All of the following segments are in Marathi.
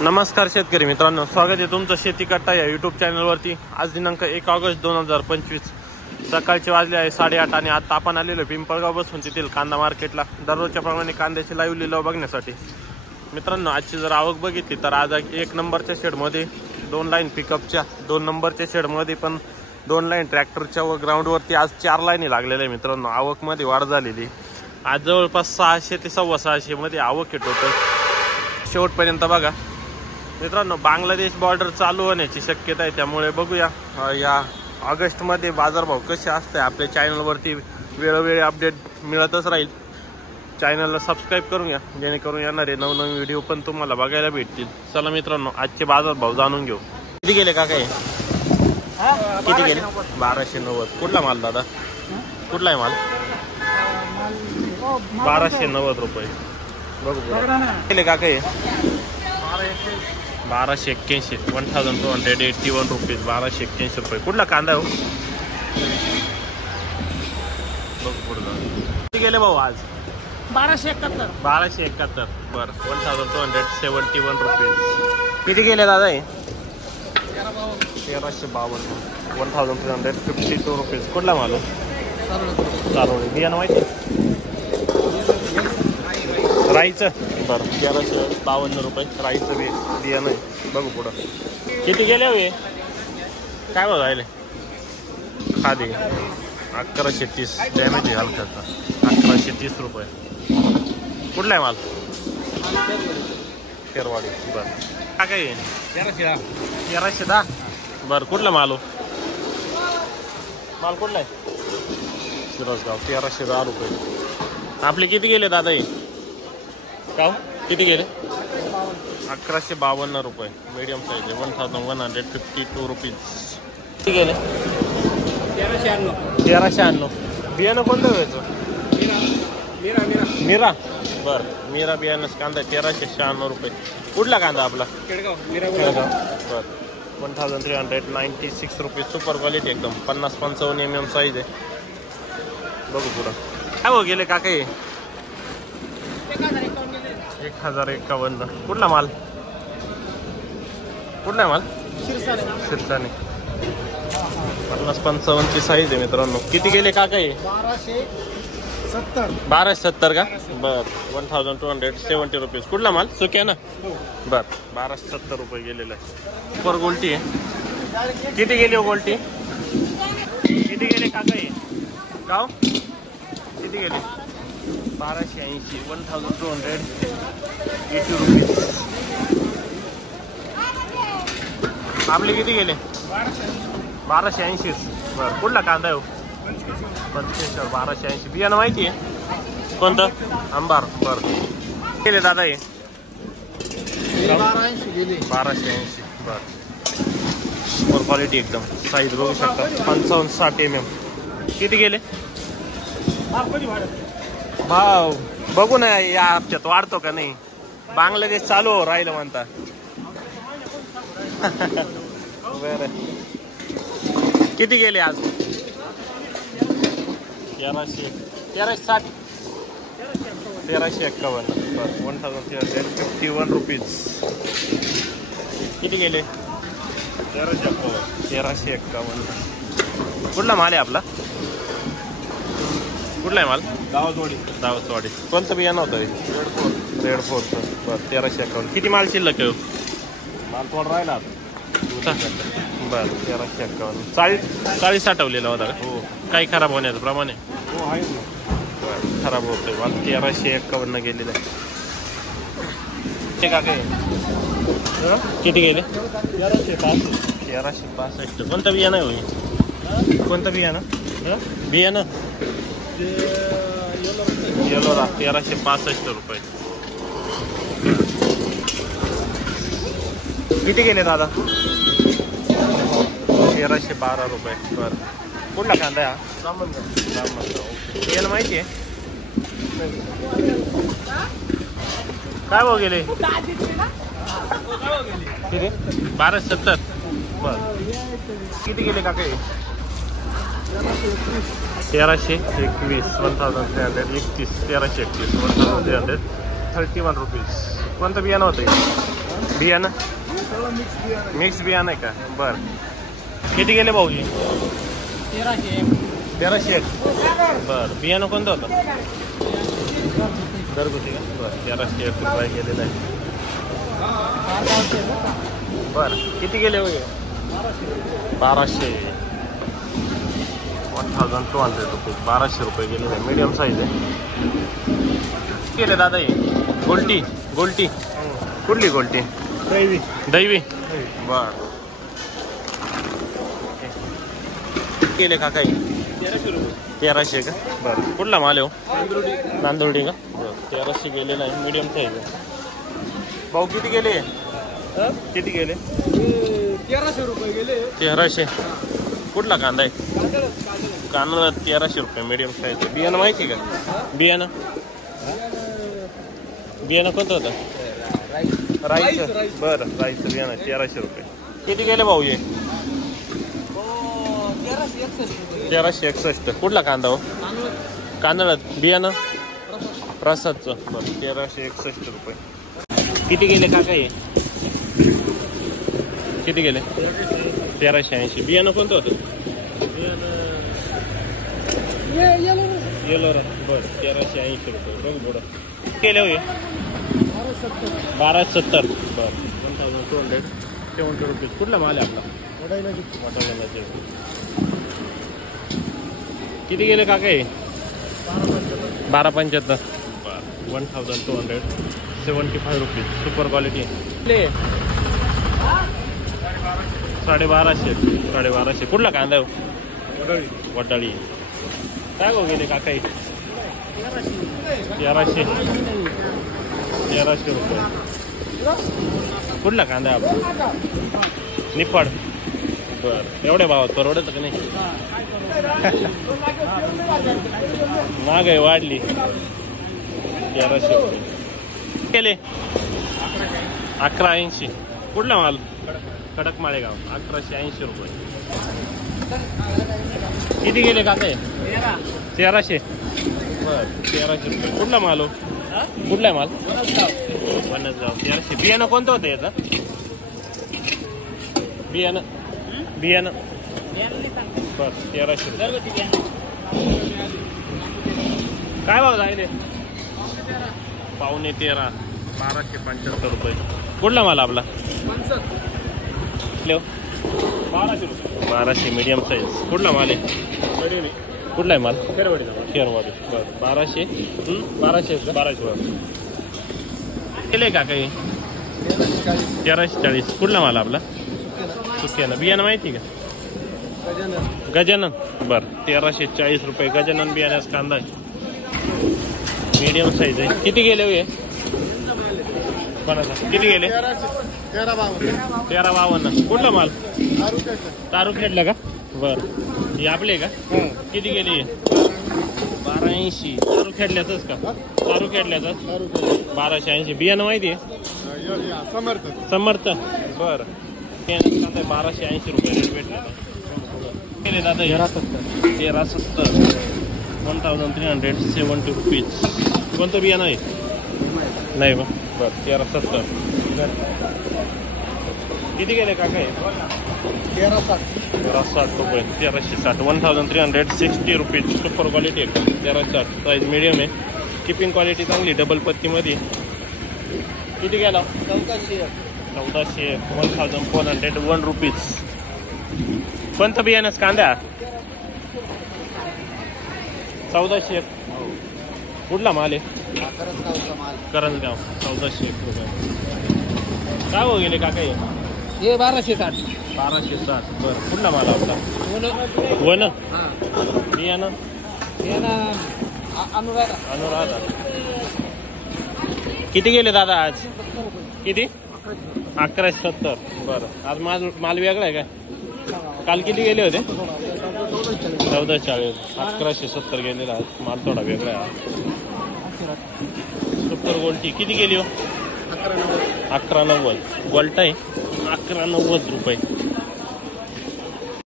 नमस्कार शेतकरी मित्रांनो, स्वागत आहे तुमचं शेती कट्टा या यूट्यूब चॅनलवरती। आज दिनांक 1 ऑगस्ट 2025 सकाळचे वाजले आहे 8:30 आणि आता आपण आलेलो पिंपळगाव बसून तेथील कांदा मार्केटला दररोजच्या प्रमाणे कांद्याची लाईव्ह लिलाव बघण्यासाठी। मित्रांनो, आजची जर आवक बघितली तर आज 1 नंबरच्या शेडमध्ये 2 लाईन पिकअपच्या, 2 नंबरच्या शेडमध्ये पण 2 लाईन ट्रॅक्टरच्या व ग्राउंडवरती आज 4 लाईनी लागलेल्या आहे। मित्रांनो, आवकमध्ये वाढ झालेली आज जवळपास 600 ते 650 मध्ये आवक येत होतं। शेवटपर्यंत बघा मित्रांनो। बांगलादेश बॉर्डर चालू होण्याची शक्यता आहे, त्यामुळे बघूया या ऑगस्टमध्ये बाजारभाव कसे असते। आपल्या चॅनलवरती वेळोवेळी अपडेट मिळतच राहील। चॅनलला सबस्क्राईब करून घ्या, जेणेकरून येणारे नवनवीन व्हिडिओ पण तुम्हाला बघायला भेटतील। चला मित्रांनो, आजचे बाजारभाव जाणून घेऊ। किती गेले का काय? किती गेले? 1290। कुठला माल दादा? कुठला आहे माल? 1290 रुपये। बघू गेले का काय? 1281 1281 रुपीज 1281 रुपये। कुठला कांदा हो? बघ पुढे किती गेले भाऊ आज? 1271 1271 बरं 1271 रुपीज। किती गेले दादा हे? 1352 1352 रुपीज। कुठला माल? चारोळी। बियाणं माहिती? राईचं बरं 1352 रुपये राईचं बियाणं आहे। बघू पुढं किती गेले हो हे? काय बघ राहिले? खादी 1130 डॅमेज आहे हलक्याचा 1130 रुपये। कुठला आहे माल? केरवाडी बरं। काय काय 1310 बरं। कुठला माल हो? माल कुठला आहे? शिरसगाव 1310 रुपये। आपले किती गेले दादा हे? का किती गेले? 1152 रुपये मीडियम साईज आहे 1152 रुपीज। किती गेले? 1396 बियाणं कोणतं घ्यायचं? मीरा बरं मीरा बियाणं कांदा 1396 रुपये। कुठला कांदा आपला? केळगाव बरं 1396 रुपये। सुपर क्वालिटी एकदम 50-55 mm साईज आहे। बघू पुढं काय हो गेले का काही? 1051। कुठला माल? कुठला आहे माल? शिरसाने 50-55 ची साईज आहे मित्रांनो। किती गेले का काही? 1270 का बर 1270 रुपीज। कुठला माल? सुक्या ना बर 1270 रुपये गेलेला आहे। सुपर गोल्टी आहे। किती गेली हो गोल्टी? किती गेले का काही? गाव किती गेले? 1280 1280 रुपीज। आपले किती गेले? 1280 बरं। कुठला कांदा आहे हो? 25 1280 बियाणं माहिती आहे कोणतं? अंबार बरं। गेले दादा हे? 1280 बरं। सुपर क्वालिटी एकदम साईज बघू शकता 55-60 mm। किती गेले? भाव बघू ना या हप्त्यात वाढतो का नाही। बांगलादेश चालू हो राहिलं म्हणता बरं। किती गेले आज? 1360 1351 बरं 1351 रुपीज। किती गेले? 1351। कुठला माल आहे आपला? कुठला आहे माल? दावतवाडी। कोणतं बियाणं होतं? रेड फोर्स बरं 1351। किती माल शिल्लक आहे? माल थोडा राहिला बरं 1351। 40 साठवलेला होता का? हो। काही खराब होण्याचं प्रमाण आहे? हो आहे बरं खराब होतोय माल 1351 गेलेलं आहे। ते का काय किती गेले? 1365। कोणतं बियाणं आहे होईल? कोणतं बियाणं? बियाणं येलोरा 1365 रुपये। किती गेले दादा? 1312 रुपये बरं। कुठला कांदा आहे हा? बियाणं माहिती आहे? काय भाव गेले? किती? 1270 बरं। किती गेले का काही? 1321 1331 1331 1331 रुपीज। कोणतं बियाणं होतं? बियाणं मिक्स बियाणं आहे का? बरं. किती गेले भाऊजी? 1301. बरं. बियाणं कोणतं होतं? घरगुती का? बरं. 1301 रुपये गेलेलं आहे. बरं. किती गेले होते? 1200. 1200 रुपये. 1200 रुपये गेलेले आहे. मीडियम साईज आहे. केले दादा हे गोल्टी. कुठली गोल्टी? दैवी. बर. केले का काही? 1300 का? बरं. कुठला माल आहे हो? नांदुर्डी का? बरं. 1300 गेलेला आहे. मीडियम साईज आहे. भाऊ किती गेले? 1300 रुपये गेले. 1300. कुठला कांदा आहे? कांदा 1300 रुपये मीडियम साईज आहे. बियाणं माहिती का? बियाणं कोणतं होतं? राईस. बरं. राईस बियाणं 1300 रुपये. किती गेले भाऊ हे? 1361. कुठला कांदा हो? कांदा बियाणं प्रसादचं. बरं. 1361 रुपये. किती गेले काका हे? किती गेले? 1380. बियाणं कोणतं होतं? येलो. बरं. 1380 रुपये. बघ बोडा. केले होय? 1270. बरं. 1270 रुपये. कुठला माल आहे आपला? वडाळ्याला. किती गेले काका हे? 1275. बरं. 1275 रुपये. Super quality. 1250. कुठला कांदा आहे? वडाळी. काय हो गेले काका हे? 1300 रुपये. कुठला कांदा आहे आपला? निफाड. बरं. एवढ्या भावात परवडत का नाही? महागाई वाढली. 1300 रुपये केले. 1180. कुठला माल? कडक माळेगाव. 1180 रुपये. किती गेले काका? 1300. बरं. 1300 रुपये. कुठला माल हो? कुठला माल? वनसगाव. 1300. बियाणं कोणतं होतं याचं? बियाणं बरं. 1300 रुपये. काय भाव जायले? 13.5. 1275 रुपये. कुठला माल आपला? 1200 रुपये. 1200 मीडियम साईज. कुठला माल आहे? कुठला आहे माल? खेरवाडी. बरं. 1200. 1200. केले का काही? 1340. कुठला माल आपला? सुक्यानं. बियाणं माहिती का? गजानन. बरं. 1340 रुपये. गजानन बियाण्याचा कांदा आहे. मीडियम साईज आहे. किती गेले हो? किती गेले? 1352. कुठला माल? तारुखेडला का? बरं. हे आपले का? किती गेले? 1280. तारुखेडल्याच का? तारुखेडल्याच. 1280. बियाणं माहिती आहे? समर्थ. बरं. 1280 रुपये रेट भेटले. केले दादा? 1370. 1370 रुपीज. कोणतं बियाणं आहे? नाही बा. बरं. 1370. किती गेले काका? 1360 रुपये. 1360. 1360 रुपीज. सुपर क्वालिटी आहे. 1360. साईज मीडियम आहे. किपिंग क्वालिटी चांगली. डबल पत्तीमध्ये. किती गेला? 1400. 1401 रुपीज. कोणतं बियाणं कांदा? 1400. कुठला माल आहे? करंजगाव. 1400 रुपये. काय हो गेले काका? हे 1260. 1260. बरं. कुठला माल आपला? वन. बियाणं अनुराधा. किती गेले दादा आज? किती? 1170. बरं. आज माल वेगळा आहे का? काल किती गेले होते? 1440. 1170 गेलेला. आज माल थोडा वेगळा आहे. सुपर गोल्टी. किती गेली हो? 1190. गोल्टा आहे. 1190 रुपये.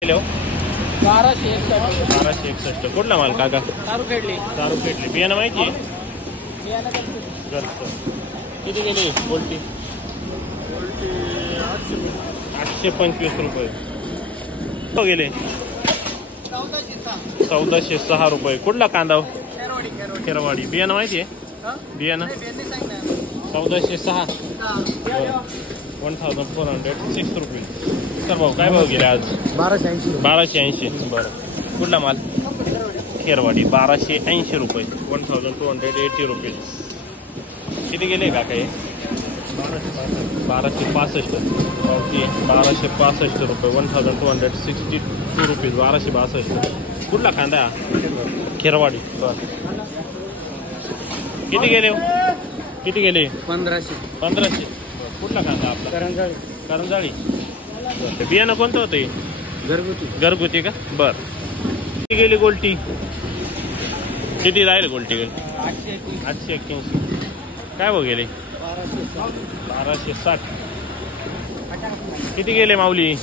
गेले हो? 1261. कुठला माल काका? तारुखेडली. बियाणं माहिती आहे? घरचं. किती गेली गोल्टी? 825 रुपये हो गेले. 1406 रुपये. कुठला कांदा? खेरवाडी. बियाणं माहिती आहे? बियाणं 1406 1406 रुपये. सर भाऊ काय भाव गेले आज? 1280. बरं. कुठला माल? खेरवाडी 1280 रुपये. 1280 रुपये. किती गेले का काही? 1265. ओके 1265 रुपये. 1262 रुपीज. 1262. कुठला कांदा? खेरवाडी. बरं. किती गेले? किती गेले? 1500. कुठला कांदा आपला? करंजाळी. बियाणं कोणतं होतं? घरगुती का? बर. किती गेली गोल्टी? किती राहील गोल्टी? 881. काय भाव गेले? 1260. किती गेले माऊली?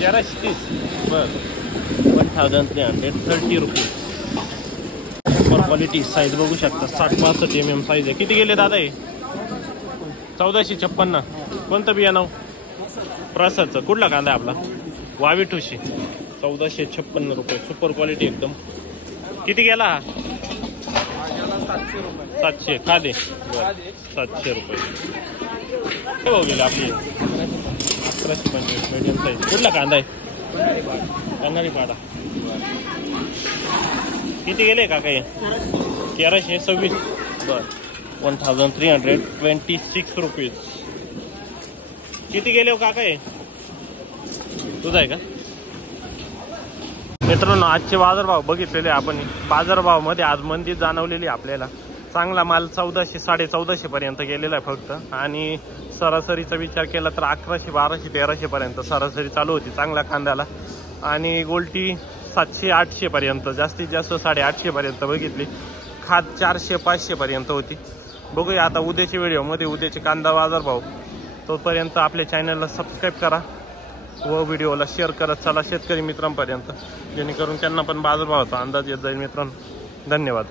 1330. बर. 1330 रुपये. क्वालिटी साईज बघू शकता. 60-65 mm साईज आहे. किती गेले दादा हे? 1456. कोणतं बियाणं? प्रसादचं. कुठला कांदा आहे आपला? वावी ठुशी. 1456 रुपये. सुपर क्वालिटी एकदम. किती गेला हा? 700. खादे 700 रुपये. काय भाव गेले आपली? 1125 मीडियम साईज. कुठला कांदा आहे? कन्हाडी पाडा. किती गेले का काही? 1326. बर. 1326 रुपीज. किती गेले हो काका? हे तुझा आहे का? मित्रांनो आजचे बाजारभाव बघितलेले आपण. बाजारभाव मध्ये आज मंदी जाणवलेली आपल्याला. चांगला माल 1400 1450 पर्यंत गेलेला आहे फक्त. आणि सरासरीचा विचार केला तर 1100 1200 1300 पर्यंत सरासरी चालू होती चांगल्या कांद्याला. आणि गोल्टी 700-800 पर्यंत, जास्तीत जास्त 850 पर्यंत बघितली. खाद 400-500 पर्यंत होती. बघूया आता उद्याच्या व्हिडिओमध्ये उद्याचे कांदा बाजारभाव. तोपर्यंत आपल्या चॅनलला सबस्क्राईब करा व व्हिडिओला शेअर करत चला शेतकरी मित्रांपर्यंत, जेणेकरून त्यांना पण बाजारभावाचा अंदाज येत जाईल. मित्रांनो धन्यवाद.